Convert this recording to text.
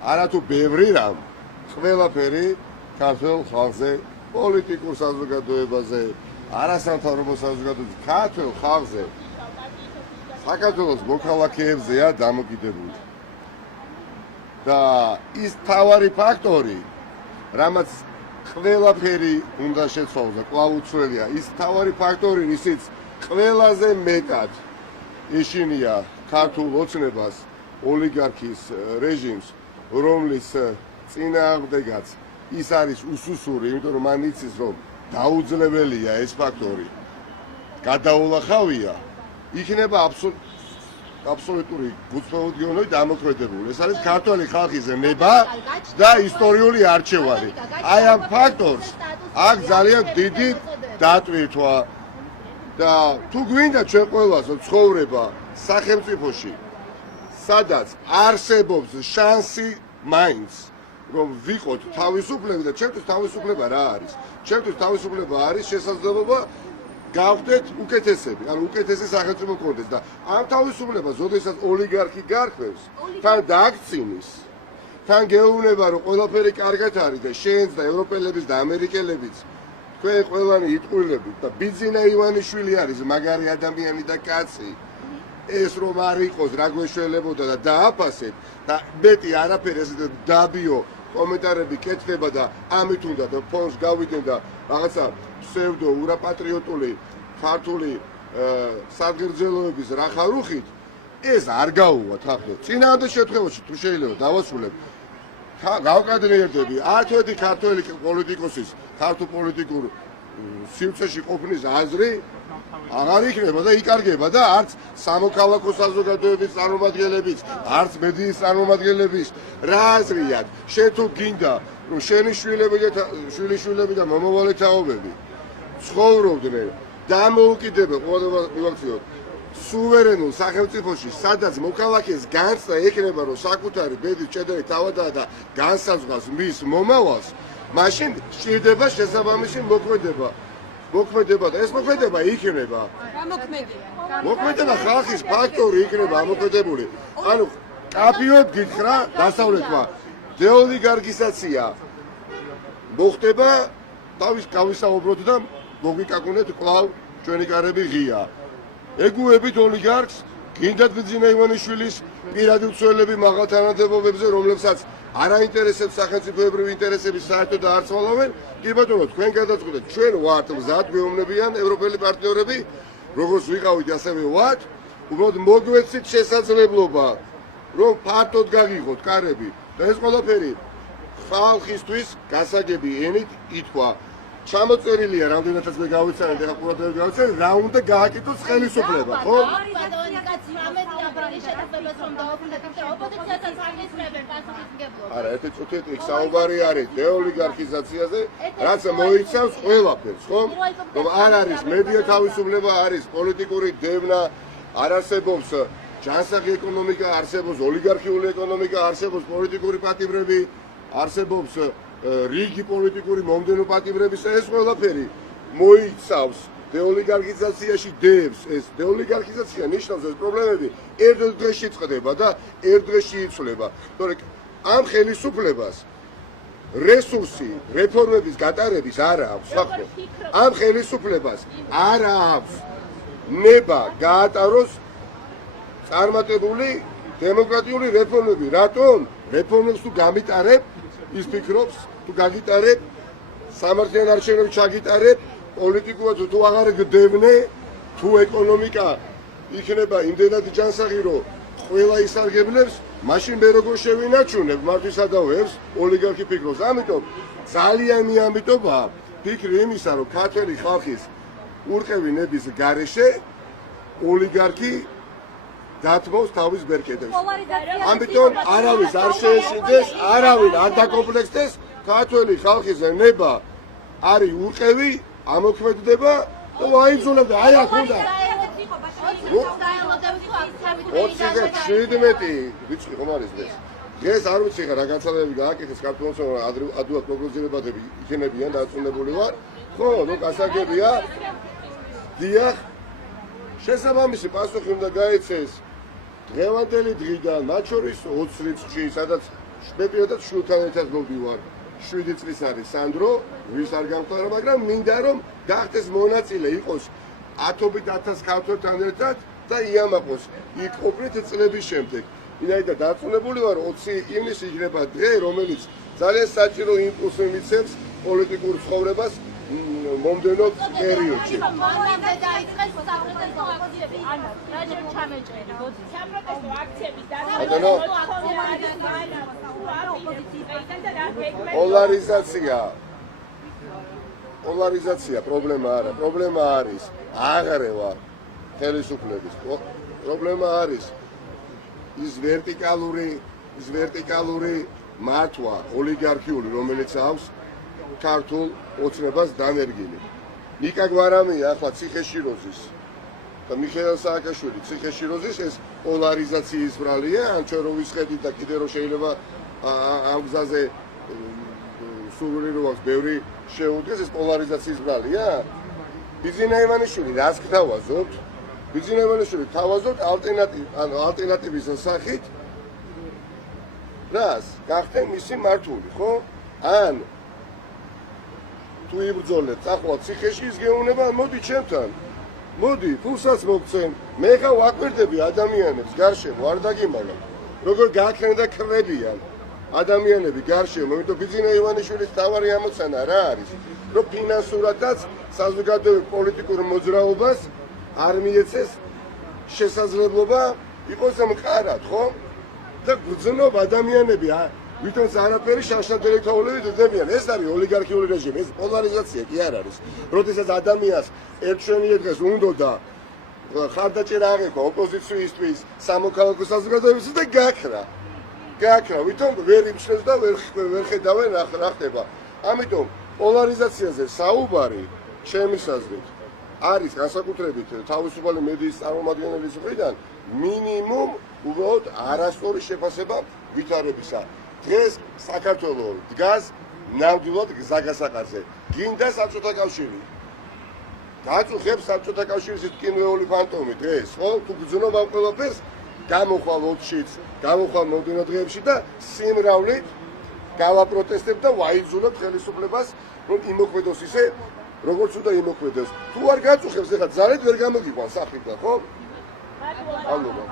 არათუ ბევრი რამ ყველაფერი ქართულ ხალხზე პოლიტიკურ საზოგადოებაზე არასამთავრობო საზოგადოებაზე ქართულ ხალხზე საქართველოს მოქალაქეებზეა დამოკიდებული და ის თავარი ფაქტორი რამაც ყველაფერი უნდა შეცვალოს და კვლავ უცვლელია ის თავარი ფაქტორი ისიც ყველაზე მეტად ეშინია ქართულ ოცნებას ოლიგარქის რეჟიმს რომლის წინააღმდეგაც ის არის უსუსური იმიტომ რომ მან იცის რომ დაუძლებელია ეს ფაქტორი გადაულახავია იქნება აბსოლუტური გულწრფელად დამოქმედებული ეს არის ქართული ხალხის ნება და ისტორიული არჩევანი აი ამ ფაქტორს აქ ძალიან დიდი დატვირთვა და თუ გვინდა ჩვენ ყველას ცხოვრება სახელმწიფოში სადაც არსებობს შანსი მაინც რომ ვიყოთ თავისუფლები და ჩემთვის თავისუფლება რა არის ჩემთვის თავისუფლება არის შესაძლებლობა გავხდეთ უკეთესები ანუ უკეთესი სახელმწიფო გქონდეს და ამ თავისუფლებას როდესაც ოლიგარქი გარკვევს თან დააქცინის თან გეუბნება რომ ყველაფერი კარგად არის და შენც და ევროპელების და ამერიკელებიც თქვენ ყველანი იტყვილებით და ბიძინა ივანიშვილი არის მაგარი ადამიანი და კაცი ეს რომ არ იყოს რა გვეშველებოდა და დააფასეთ და მეტი არაფერი ესე დაბიო კომენტარები კეთდება და ამით უნდა და ფონს გავიდენ და რაღაცა ფსევდო ურაპატრიოტული ქართული სადგერძელოების რახარუხით ეს არ გაუვა თახდე წინააღმდეგ შემთხვევაში თუ შეიძლება დავასრულებ გავკადრიერდები ართვეთი ქართველი პოლიტიკოსის ქართულ პოლიტიკურ სივრცეში ყოფნის აზრი აღარ იქნება და იკარგება და არც სამოქალაქო საზოგადოების წარმომადგენლებიც არც მედიის წარმომადგენლებიც რა აზრიათ შენ თუ გინდა რომ შენი შვილიშვილები და მომავალი თაობები ცხოვრობდნენ დამოუკიდებელ ყოველდღიურ მივაქციოთ სუვერენულ სახელმწიფოში სადაც მოქალაქეს განცდა ექნება რომ საკუთარი ბედის ჭედერი თავადაა და განსაზღვრავს მის მომავალს მაშინ სჭირდება შესაბამისი მოქმედება და ეს მოქმედება იქნება რა მოქმედია მოქმედება ხალხის ფაქტორი იქნება ამოქმედებული ანუ კაფიოდ გითხრა დასავლეთმა დეოლიგარქიზაცია მოხდება თავის გავისაუბროთ და მოგვიკაკუნეთ კვლავ ჩვენი კარები ღია ეგუებით ოლიგარქს გინდათ ბიძინა ივანიშვილის პირადი უცველები მაღალ თანამდებობებზე რომლებსაც არ აინტერესებს სახელმწიფოებრივი ინტერესები საერთოდ არ ცვალავენ კი ბატონო თქვენ გადაწყვეტეთ ჩვენ ვართ მზად გვეუბნებიან ევროპელი პარტნიორები როგორც ვიყავით ასევე ვართ უბრალოდ მოგვეცით შესაძლებლობა რომ ფართოდ გაგიღოთ კარები და ეს ყველაფერი ხალხისთვის გასაგები ენით ითქვა ჩამოწერილია რამდენადაც მე გავიცანე და ყურადღება გავიცანე რა უნდა გააკეთოს ხელისუფლება ხო არა ერთი წუთით იქ საუბარი არის დეოლიგარქიზაციაზე რაც მოიცავს ყველაფერს ხო რომ არ არის მედია თავისუფლება არის პოლიტიკური დევნა არ არსებობს ჯანსაღი ეკონომიკა არსებობს ოლიგარქიული ეკონომიკა არსებობს პოლიტიკური პატიმრები არსებობს რიგი პოლიტიკური მომდენო პატიმრების ეს ყველაფერი მოიცავს დეოლიგარქიზაციაში დევს ეს დეოლიგარქიზაცია ნიშნავს ეს პრობლემები ერთ დღეში წყდება და ერთ დღეში იცვლება თორე ამ ხელისუფლებას რესურსი რეფორმების გატარების არ აქვს ხო ამ ხელისუფლებას არ აქვს ნება გაატაროს წარმატებული დემოკრატიული რეფორმები რატომ რეფორმებს თუ გამიტარებ ის ფიქრობს თუ გაგიტარებ სამართლიან არჩევნებს ჩაგიტარებ პოლიტიკურად თუ აღარ გდევნე თუ ეკონომიკა იქნება იმდენად ჯანსაღი რომ ყველა ისარგებლებს მაშინ მე როგორ შევინაჩუნებ მართლისადავეებს ოლიგარქი ფიქრობს ამიტომ ძალიან მიამიტომა ფიქრი იმისა რომ ქართული ხალხის ურყევი ნების გარეშე ოლიგარქი დათმობს თავის ბერკეტებს. ამიტომ არავის არ შეეშინდეს, არავინ არ დაკომპლექსდეს, ქართველი ხალხის ნება არის ურყევი, ამოქმედდება და აიძულებდა, აი აქ უნდა. 17 ვიცი ხომ არის ეს. დღეს არ ვიცი რა განცხადებები გააკეთეს ქართულს ადვილად პროგნოზირებადები იქნებიან დაწუნებული ვარ. ხო, ნუ გასაგებია. დიახ. შესაბამისი პასუხი უნდა გაეცეს დღევანდელი დღიდან, მათ შორის 20 რიცხვში, სადაც მეპირადად შვილთან ერთად მოვდივარ. 7 წლის არის სანდრო, ვის არ გამხდარა, მაგრამ მინდა რომ გახდეს მონაწილე, იყოს ათობით ათას ქართველთან ერთად და იამაყოს იქ ყოფნით წლების შემდეგ. ვინაიდან დარწმუნებული ვარ 20 ივნისი იქნება დღე, რომელიც ძალიან საჭირო იმპულსს მიცემს პოლიტიკურ ცხოვრებას მომდევნო პერიოდში. პოლარიზაცია პრობლემა არა, პრობლემა არის აღრევა ხელისუფლების. პრობლემა არის ის ვერტიკალური მართვა ოლიგარქიული, რომელიც აქვს ქართულ ოცნებას დანერგილი. ნიკა გვარამია ახლა ციხეშიროზის და მიხეილ სააკაშვილი ციხეშიროზის ეს პოლარიზაციის ბრალია, ან ჩვენ რო ვისხედით და კიდე რო შეიძლება ამ გზაზე სურვილი რო აქვს ბევრი შეუდგეს ეს პოლარიზაციის ბრალია. ბიძინა ივანიშვილი რას გთავაზობთ? ბიძინა ივანიშვილი თავაზობთ ალტერნატივის სახით რას? გახდნენ მისი მართული, ხო? ან თუ იბრძოლეთ, ახლა ციხეში ის გეუნება, მოდი ჩემთან. მოდი, ფულსაც მოგცემ. მე ხა ვაკვირდები ადამიანებს გარშემო, არ დაგიმალავ. როგორ გააქრენ და ქრებიან ადამიანები გარშემო, იმიტომ ბიძინა ივანიშვილის თავარი ამოცანა რა არის? რომ ფინანსურადაც საზოგადოებრივ პოლიტიკურ მოძრაობას არ მიეცეს შესაძლებლობა იყოს მყარად, ხო? და გძნობ ადამიანები ვითომაც არაფერი შაშადელი თაოლები ძებიან. ეს არის ოლიგარქიული რეჟიმი, ეს პოლარიზაცია კი არ არის. როდესაც ადამიანს ერთშენიერ დღეს უნდა ხარდაჭერა აღეკვა ოპოზიციისთვის, სამოქალაქო საზოგადოებისთვის და გაქრა. ვითომ ვერ იმჩნევს და ვერ ხედავენ რა ხდება. ამიტომ პოლარიზაციაზე საუბარი ჩემის აზრით არის განსაკუთრებით თავისუფალი მედიის წარმომადგენლების მხრიდან მინიმუმ უბრალოდ არასწორი შეფასება ვითარებისა. დღეს საქართველოს დგას ნამდვილად გზაგასაყარზე. გინდა საბჭოთა კავშირი. დაწუხებს საბჭოთა კავშირის ტკინვეული ფანტომი დღეს, ხო? თუ გძნობ ამ ყველაფერს, გამოხვალ 20-შიც, გამოხვალ მომდევნო დღეებში და სიმრავლით გავაპროტესტებ და ვაიძულებთ ხელისუფლებას, რომ იმოქმედოს ისე, როგორც უნდა იმოქმედოს. თუ არ გაწუხებს, ეხლა ძალით ვერ გამოგიყვან სახლიდან, ხო? ალბათ.